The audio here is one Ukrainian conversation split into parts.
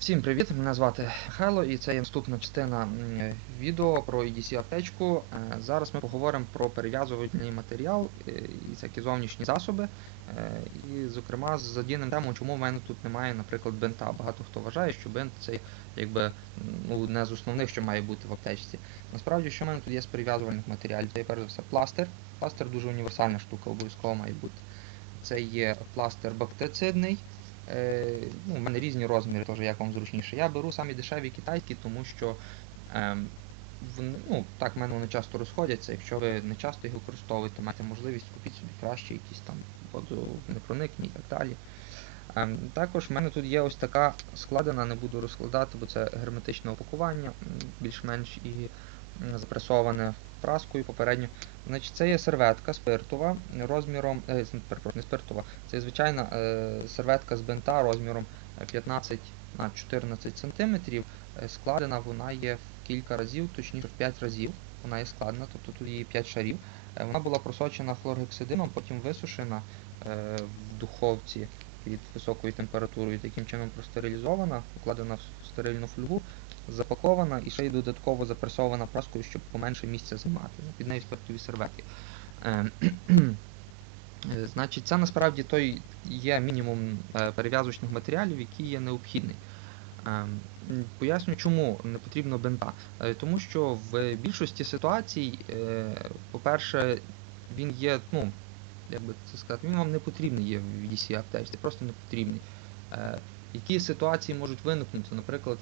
Всім привіт! Мене звати Михайло і це є наступна частина відео про EDC аптечку. Е, Зараз ми поговоримо про перев'язувальний матеріал е, і всякі зовнішні засоби. Е, І, зокрема, задінемо тему, чому в мене тут немає, наприклад, бинта. Багато хто вважає, що бинт це якби ну, не з основних, що має бути в аптечці. Насправді, що в мене тут є з перев'язувальних матеріалів? Це перш за все пластир. Пластир дуже універсальна штука, обов'язково має бути. Це є пластир бактицидний. Е, ну, в мене різні розміри, теж як вам зручніше. Я беру самі дешеві китайські, тому що ем, ну, так в мене вони часто розходяться. Якщо ви не часто їх використовуєте, маєте можливість купити собі краще якісь там водонепроникні і так далі. Ем, також в мене тут є ось така складена, не буду розкладати, бо це герметичне опакування, більш-менш і запресоване праскою попередньо. Значить, це є серветка спиртова розміром, е, не спиртова, це є звичайна е, серветка з бинта розміром е, 15 на 14 см. Складена вона є в кілька разів, точніше в 5 разів. Вона є складена, тобто тут є 5 шарів. Е, Вона була просочена хлоргексидином, потім висушена е, в духовці під високою температурою, таким чином простерилізована, покладена в стерильну фольгу, запакована і ще й додатково запресована праскою, щоб поменше місця займати. Під нею спиртові серветки. Е, Е, Значить, це насправді той є мінімум е, перев'язочних матеріалів, який є необхідний. Поясню, чому не потрібно бинта. Тому що в більшості ситуацій, по-перше, він є, ну, як би це сказати, він вам не потрібний є в EDC аптечці, просто не потрібний. Які ситуації можуть виникнути, наприклад,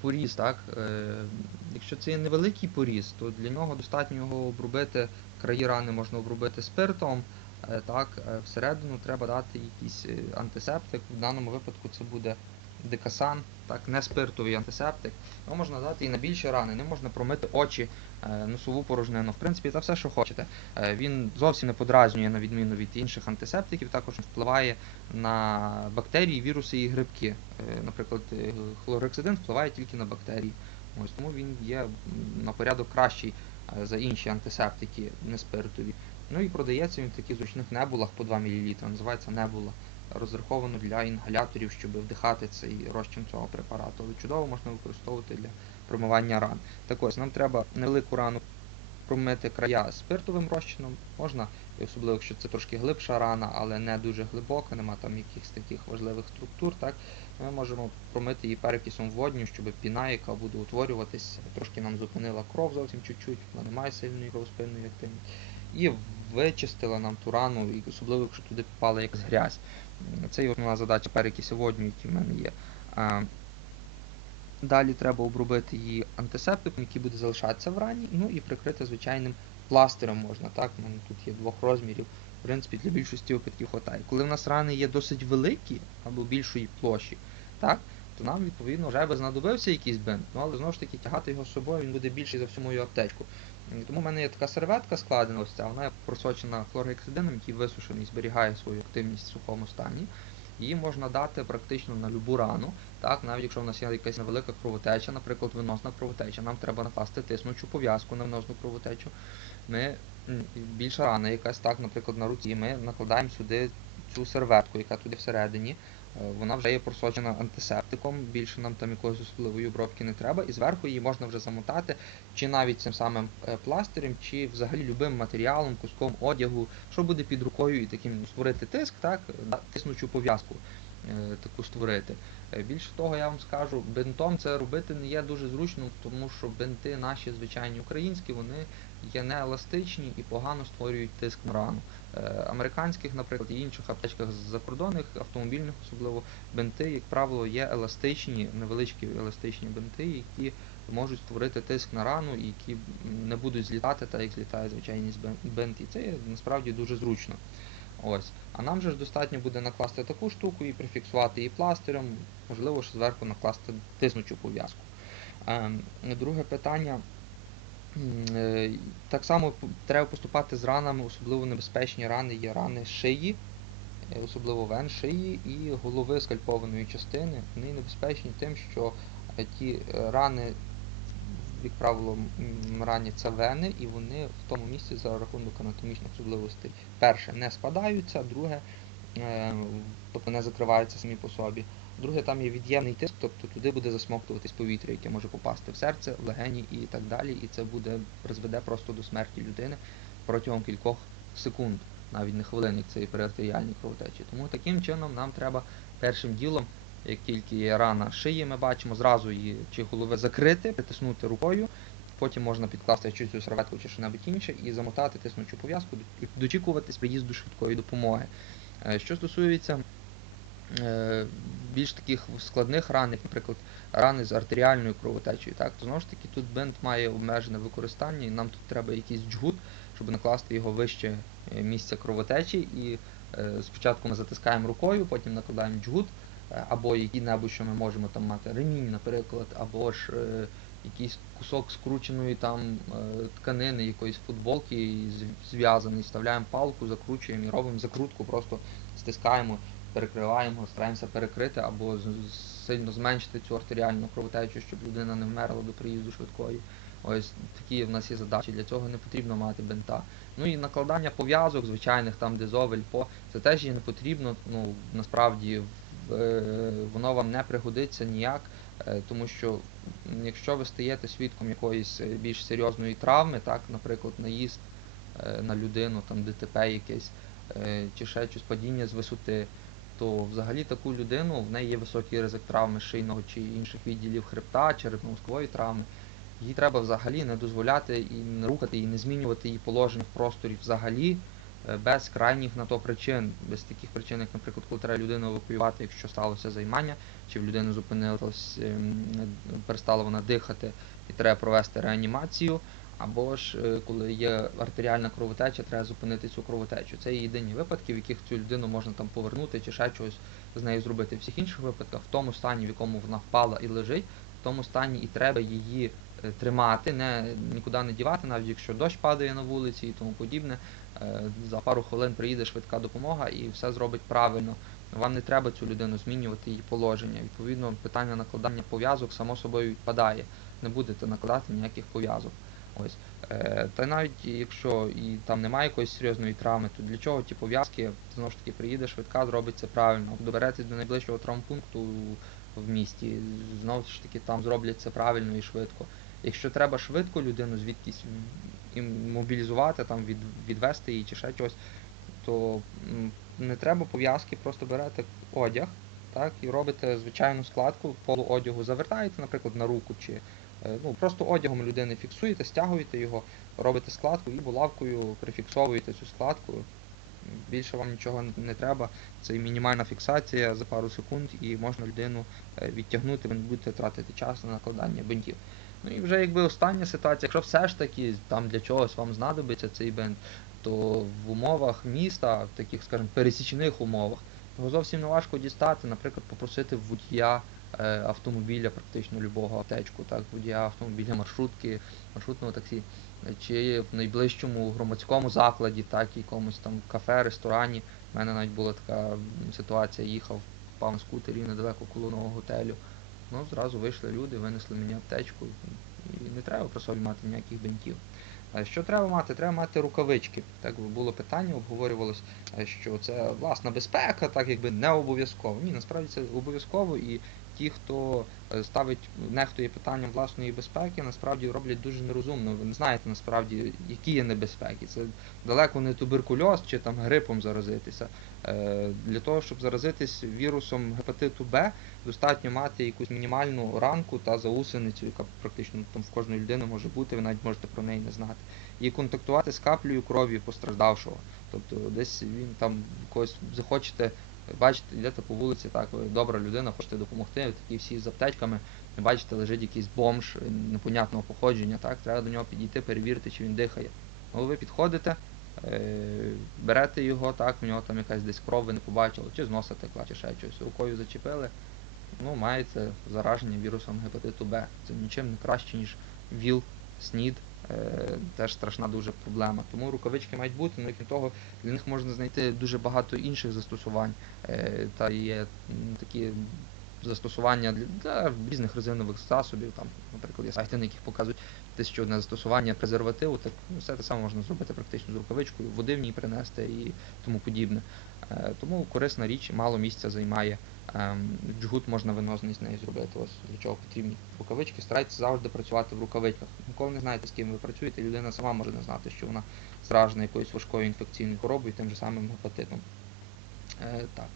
поріз, так? Е, Якщо це є невеликий поріз, то для нього достатньо його обробити, краї рани можна обробити спиртом, Е, Так, е, всередину треба дати якийсь е, антисептик. В даному випадку це буде декасан, так, не спиртовий антисептик. Його можна дати і на більші рани, не можна промити очі, е, носову порожнину. В принципі, це все, що хочете. Е, Він зовсім не подразнює, на відміну від інших антисептиків, також впливає на бактерії, віруси і грибки. Е, Наприклад, хлорексидин впливає тільки на бактерії. Ось тому він є на порядок кращий за інші антисептики, не спиртові. Ну і продається він в таких зручних небулах по 2 мл, називається небула. Розраховано для інгаляторів, щоб вдихати цей розчин цього препарату. Але чудово можна використовувати для промивання ран. Так ось, нам треба невелику рану промити края спиртовим розчином. Можна, і особливо якщо це трошки глибша рана, але не дуже глибока, нема там якихось таких важливих структур. Так, ми можемо промити її перекисом водню, щоб піна, яка буде утворюватись, трошки нам зупинила кров зовсім чуть-чуть, вона не має сильної кровоспинної активності і вичистила нам ту рану, особливо якщо туди попала якась грязь. Це є основна задача перекису водню, який в мене є. Далі треба обробити її антисептиком, який буде залишатися в рані, ну і прикрити звичайним пластирем можна. Так, у мене тут є двох розмірів. В принципі, для більшості випадків хватає. Коли в нас рани є досить великі або більшої площі, так, то нам відповідно вже би знадобився якийсь бинт, ну але знову ж таки тягати його з собою він буде більший за всю мою аптечку. Тому в мене є така серветка складена, ось ця, вона просочена хлоргексидином, який висушений, зберігає свою активність в сухому стані. Її можна дати практично на любу рану, так, навіть якщо в нас є якась невелика кровотеча, наприклад, венозна кровотеча, нам треба накласти тиснучу пов'язку на венозну кровотечу. Ми більша рана, якась так, наприклад, на руці, ми накладаємо сюди цю серветку, яка туди всередині. Вона вже є просочена антисептиком, більше нам там якоїсь особливої обробки не треба, і зверху її можна вже замотати, чи навіть цим самим е, пластирем, чи взагалі любим матеріалом, куском одягу, що буде під рукою і таким створити тиск, так, тиснучу пов'язку е, таку створити. Е, Більше того, я вам скажу, бинтом це робити не є дуже зручно, тому що бинти наші звичайні українські, вони є нееластичні і погано створюють тиск на рану. Е, Американських, наприклад, і інших аптечках з закордонних, автомобільних особливо, бинти, як правило, є еластичні, невеличкі еластичні бинти, які можуть створити тиск на рану які не будуть злітати, так як злітає звичайні збин- бинт. І це є насправді дуже зручно. Ось. А нам же ж достатньо буде накласти таку штуку і прифіксувати її пластирем, можливо, ще зверху накласти тиснучу пов'язку. Ем, друге питання. Е, Так само треба поступати з ранами, особливо небезпечні рани є рани шиї, е, особливо вен шиї і голови скальпованої частини. Вони небезпечні тим, що е, ті рани, як правило, м, ранні це вени, і вони в тому місці за рахунок анатомічних особливостей. Перше, не спадаються, друге, тобто не закриваються самі по собі. Друге, там є від'ємний тиск, тобто туди буде засмоктуватись повітря, яке може попасти в серце, в легені і так далі. І це буде призведе просто до смерті людини протягом кількох секунд, навіть не хвилин, як це і при артеріальній кровотечі. Тому таким чином нам треба першим ділом, як тільки є рана шиї, ми бачимо, зразу її чи голови закрити, притиснути рукою. Потім можна підкласти чи цю серветку чи що-небудь інше і замотати тиснучу пов'язку, дочікуватись приїзду швидкої допомоги. Е, Що стосується більш таких складних ран, як, наприклад, рани з артеріальною кровотечею, так, то знову ж таки тут бинт має обмежене використання, і нам тут треба якийсь джгут, щоб накласти його вище е, місця кровотечі. І е, спочатку ми затискаємо рукою, потім накладаємо джгут, е, або який-небудь, що ми можемо там мати ремінь, наприклад, або ж е, якийсь кусок скрученої там е, тканини, якоїсь футболки зв'язаний, вставляємо палку, закручуємо і робимо закрутку, просто стискаємо, перекриваємо, стараємося перекрити або сильно зменшити цю артеріальну кровотечу, щоб людина не вмерла до приїзду швидкої. Ось такі в нас є задачі. Для цього не потрібно мати бинта. Ну і накладання пов'язок, звичайних там дезовель, по це теж є не потрібно. Ну насправді е, воно вам не пригодиться ніяк, е, тому що якщо ви стаєте свідком якоїсь е, більш серйозної травми, так, наприклад, наїзд на людину, там ДТП якесь, чи ще щось падіння з висоти, то взагалі таку людину в неї є високий ризик травми шийного чи інших відділів хребта, черепно-мозкової травми. Їй треба взагалі не дозволяти і не рухати, і не змінювати її положення в просторі взагалі е, без крайніх на то причин, без таких причин, як, наприклад, коли треба людину евакуювати, якщо сталося займання, чи в людини зупинилось, ем, перестала вона дихати і треба провести реанімацію, або ж е, коли є артеріальна кровотеча, треба зупинити цю кровотечу. Це єдині випадки, в яких цю людину можна там повернути чи ще щось з нею зробити. В всіх інших випадках, в тому стані, в якому вона впала і лежить, в тому стані і треба її е, тримати, не нікуди не дівати, навіть якщо дощ падає на вулиці і тому подібне. Е, За пару хвилин приїде швидка допомога і все зробить правильно. Вам не треба цю людину змінювати її положення. Відповідно, питання накладання пов'язок само собою відпадає. Не будете накладати ніяких пов'язок. Ось. Е, Та навіть якщо і там немає якоїсь серйозної травми, то для чого ті пов'язки, знову ж таки, приїде швидка, зробить це правильно. Доберетесь до найближчого травмпункту в місті, знову ж таки там зроблять це правильно і швидко. Якщо треба швидко людину звідкись мобілізувати, там від, відвести її чи ще щось, то не треба пов'язки, просто берете одяг, так, і робите звичайну складку полуодягу, завертаєте, наприклад, на руку, чи ну, просто одягом людини фіксуєте, стягуєте його, робите складку і булавкою прифіксовуєте цю складку. Більше вам нічого не треба. Це мінімальна фіксація за пару секунд, і можна людину е, відтягнути, ви не будете тратити час на накладання бинтів. Ну і вже якби остання ситуація, якщо все ж таки там для чогось вам знадобиться цей бинт, то в умовах міста, в таких, скажімо, пересічних умовах, його зовсім не важко дістати, наприклад, попросити водія е, автомобіля, практично любого аптечку, так, водія автомобіля, маршрутки, маршрутного таксі, е, чи в найближчому громадському закладі, так, якомусь там кафе, ресторані. У мене навіть була така ситуація, їхав, впав на скутері недалеко колоного готелю. Ну, зразу вийшли люди, винесли мені аптечку, і не треба при собі мати ніяких бинтів. Е, Що треба мати? Треба мати рукавички. Так було питання, обговорювалось, е, що це власна безпека, так якби не обов'язково. Ні, насправді це обов'язково, і ті, хто е, ставить, нехтує питанням власної безпеки, насправді роблять дуже нерозумно. Ви не знаєте насправді, які є небезпеки. Це далеко не туберкульоз чи там грипом заразитися. Е, Для того, щоб заразитись вірусом гепатиту Б, достатньо мати якусь мінімальну ранку та заусеницю, яка практично там в кожної людини може бути, ви навіть можете про неї не знати. І контактувати з каплею крові постраждавшого. Тобто десь він там когось захочете, бачите, йдете по вулиці, так, ви добра людина, хочете допомогти, ви такі всі з аптечками, бачите, лежить якийсь бомж е, непонятного походження, так, треба до нього підійти, перевірити, чи він дихає. Ну, ви підходите, е, берете його, так, в нього там якась десь кров ви не побачили, чи з носа текла, чи ще щось, рукою зачепили, ну, маєте зараження вірусом гепатиту Б. Це нічим не краще, ніж ВІЛ, СНІД, теж страшна дуже проблема. Тому рукавички мають бути, але крім того, для них можна знайти дуже багато інших застосувань. Е, та є такі застосування для, різних резинових засобів. Там, наприклад, є сайти, на яких показують тисячу одне застосування презервативу, так все те саме можна зробити практично з рукавичкою, води в ній принести і тому подібне. Е, Тому корисна річ, мало місця займає. Ем, Джгут можна виносний з нею зробити. Ось для чого потрібні рукавички. Старайтеся завжди працювати в рукавичках. Ніколи не знаєте, з ким ви працюєте. Людина сама може не знати, що вона заражена якоюсь важкою інфекційною хворобою, тим же самим гепатитом. Е, так.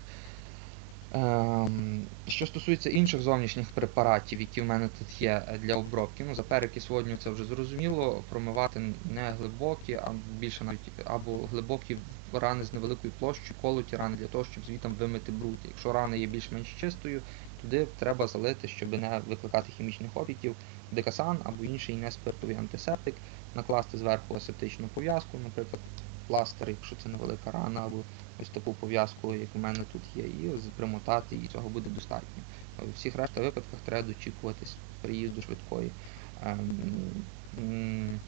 Ем, що стосується інших зовнішніх препаратів, які в мене тут є е, для обробки, ну за перекис водню це вже зрозуміло, промивати не глибокі, а більше навіть або глибокі рани з невеликою площею, колоті рани для того, щоб звітом вимити бруд. Якщо рана є більш-менш чистою, туди треба залити, щоб не викликати хімічних опіків, декасан або інший неспиртовий антисептик, накласти зверху асептичну пов'язку, наприклад, пластир, якщо це невелика рана, або ось таку пов'язку, як у мене тут є, і примотати, і цього буде достатньо. У всіх решта випадках треба дочікуватись приїзду швидкої. Ем,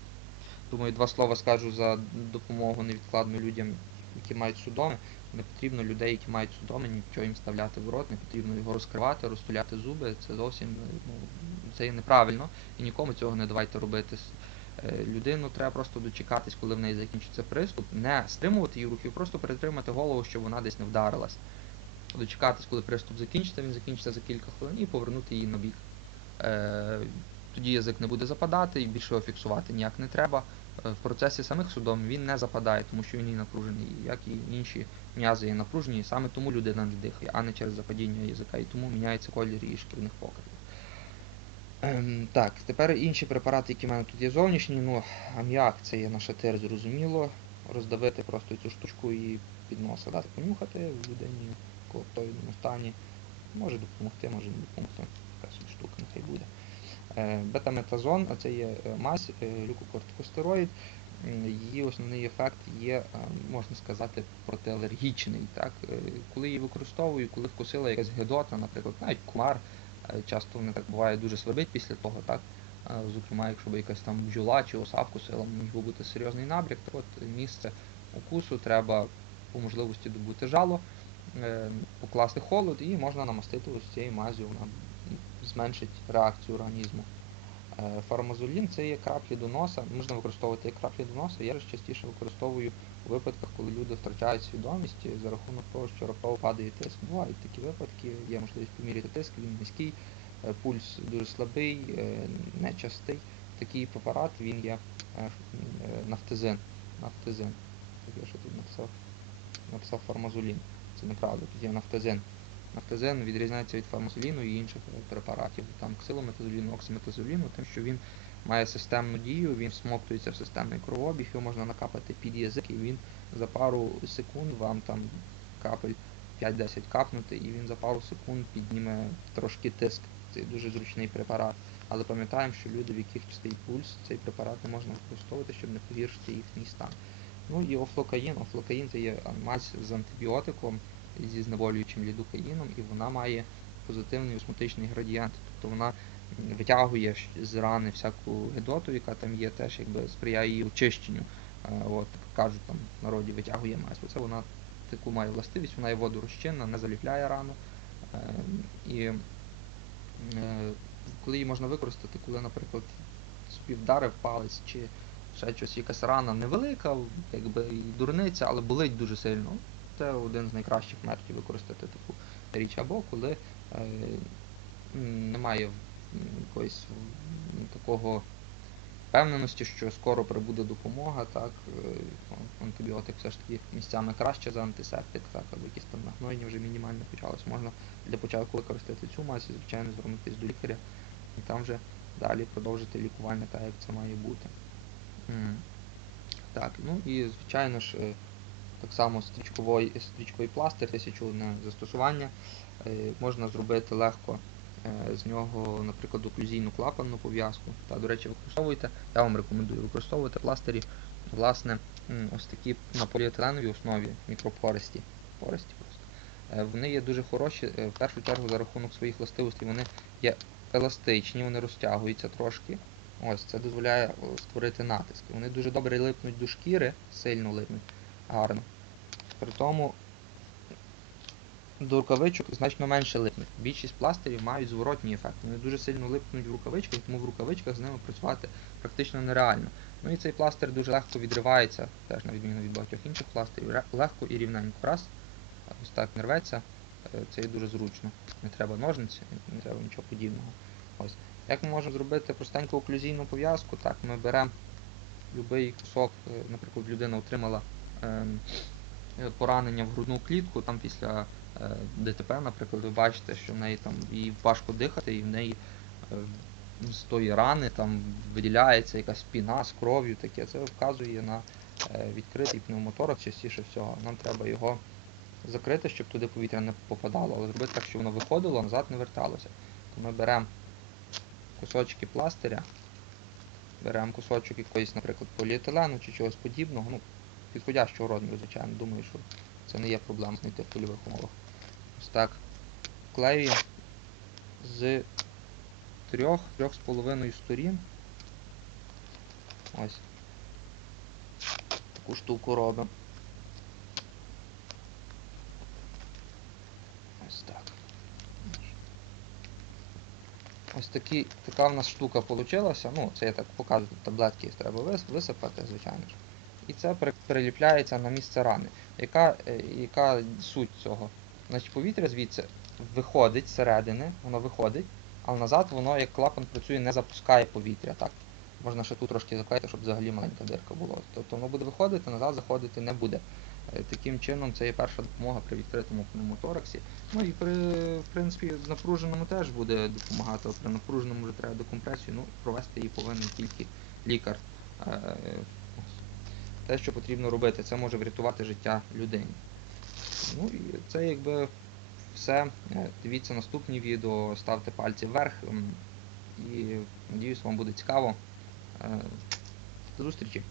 Думаю, два слова скажу за допомогу невідкладно людям, які мають судоми. Не потрібно людей, які мають судоми, нічого їм вставляти в рот, не потрібно його розкривати, розтуляти зуби. Це зовсім ну, це є неправильно і нікому цього не давайте робити. Е, Людину треба просто дочекатись, коли в неї закінчиться приступ, не стримувати її рухів, просто притримати голову, щоб вона десь не вдарилась. Дочекатись, коли приступ закінчиться, він закінчиться за кілька хвилин і повернути її на бік. Е, Тоді язик не буде западати і більше його фіксувати ніяк не треба. Е, В процесі самих судом він не западає, тому що він і напружений, як і інші м'язи є напружені, саме тому людина не дихає, а не через западіння язика, і тому міняється колір її шкірних покривів. Ем, так, тепер інші препарати, які в мене тут є зовнішні, ну, аміак це є нашатир, зрозуміло. Роздавити просто цю штучку і під носа дати понюхати в людині в колоптоїдному стані. Може допомогти, може не допомогти. Така собі штука нехай буде. Е, Бетаметазон, а це є е, мазь, е, глюкокортикостероїд. М, Її основний ефект є, можна сказати, протиалергічний. Так? Коли її використовую, коли вкусила якась гедота, наприклад, навіть кумар, часто вони так буває дуже свербить після того, так? Е, Зокрема, якщо б якась там бджола чи оса вкусила, міг би бути серйозний набряк, то от місце укусу треба по можливості добути жало, е, покласти холод і можна намастити ось цією мазю, вона зменшить реакцію організму. Е, Фармазолін це є краплі до носа, можна використовувати як краплі до носа. Я ж частіше використовую у випадках, коли люди втрачають свідомість за рахунок того, що раптово падає тиск. Бувають такі випадки, є можливість поміряти тиск, він низький, е, пульс дуже слабий, е, нечастий. Такий препарат він є ф- е, нафтизин. Так я що тут написав? Написав фармазолін. Це неправда, тут є нафтизин. Нафтазин відрізняється від фармазоліну і інших препаратів, там ксилометазоліну, оксиметазоліну, тим, що він має системну дію, він всмоктується в системний кровообіг, його можна накапати під язик, і він за пару секунд вам там капель 5-10 капнути, і він за пару секунд підніме трошки тиск. Це дуже зручний препарат. Але пам'ятаємо, що люди, в яких чистий пульс, цей препарат не можна використовувати, щоб не погіршити їхній стан. Ну і офлокаїн. Офлокаїн це є мазь з антибіотиком, зі знеболюючим лідокаїном, і вона має позитивний осмотичний градієнт. Тобто вона витягує з рани всяку гидоту, яка там є, теж якби сприяє її очищенню. Е, От, кажуть там народі витягує мазь. Оце вона таку має властивість, вона є водорозчинна, не заліпляє рану. Е, І е, коли її можна використати, коли, наприклад, собі вдарив палець чи ще щось, якась рана невелика, якби дурниця, але болить дуже сильно. Це один з найкращих методів використати таку річ. Або коли е, немає якоїсь такого впевненості, що скоро прибуде допомога, так, е, ну, антибіотик все ж таки місцями краще за антисептик, так, або якісь там нагноєння вже мінімально почалось. Можна для початку використати цю і, звичайно, звернутися до лікаря і там вже далі продовжити лікування так, як це має бути. Так, ну і звичайно ж, е, так само стрічковий, стрічковий пластир, тисячодне застосування. Е, Можна зробити легко з нього, наприклад, оклюзійну клапанну пов'язку. Та, до речі, використовуйте. Я вам рекомендую використовувати пластирі, власне, ось такі на поліетиленовій основі мікропористі. Пористі просто. Е, Вони є дуже хороші, е, в першу чергу за рахунок своїх властивостей, вони є еластичні, вони розтягуються трошки. Ось це дозволяє створити натиск. Вони дуже добре липнуть до шкіри, сильно липнуть, гарно. При тому до рукавичок значно менше липнуть. Більшість пластирів мають зворотній ефект. Вони дуже сильно липнуть в рукавичках, тому в рукавичках з ними працювати практично нереально. Ну і цей пластир дуже легко відривається, теж на відміну від багатьох інших пластирів. Легко і рівненько. Раз, ось так не рветься. Е, Це дуже зручно. Не треба ножниці, не треба нічого подібного. Ось. Як ми можемо зробити простеньку оклюзійну пов'язку? Так, ми беремо будь-який кусок, е, наприклад, людина отримала ем, поранення в грудну клітку, там після ДТП, наприклад, ви бачите, що в неї там їй важко дихати, і в неї е, з тої рани там виділяється якась піна з кров'ю, таке. Це вказує на е, відкритий пневмоторакс, частіше всього. Нам треба його закрити, щоб туди повітря не попадало, але зробити так, щоб воно виходило, а назад не верталося. То ми беремо кусочки пластиря, беремо кусочок якоїсь, наприклад, поліетилену чи чогось подібного, ну, підходящого розміру, звичайно, думаю, що це не є проблема знайти в польових умовах. Ось так клеюємо з трьох, трьох з половиною сторін. Ось. Таку штуку робимо. Ось так. Ось такі, така в нас штука получилася. Ну, це я так показую, таблетки треба висипати, звичайно ж. І це при- приліпляється на місце рани. Яка, е, яка суть цього? Значить, повітря звідси виходить зсередини, воно виходить, але назад воно, як клапан працює, не запускає повітря. Так? Можна ще тут трошки заклеїти, щоб взагалі маленька дирка була. Тобто воно буде виходити, назад заходити не буде. Е, Таким чином, це є перша допомога при відкритому пневмотораксі. Ну і при, в принципі, напруженому теж буде допомагати, при напруженому вже треба декомпресію, ну, провести її повинен тільки лікар. Е. Те, що потрібно робити, це може врятувати життя людині. Ну і це якби все. Е, Дивіться наступні відео, ставте пальці вверх. І надіюсь, вам буде цікаво. Е, До зустрічі!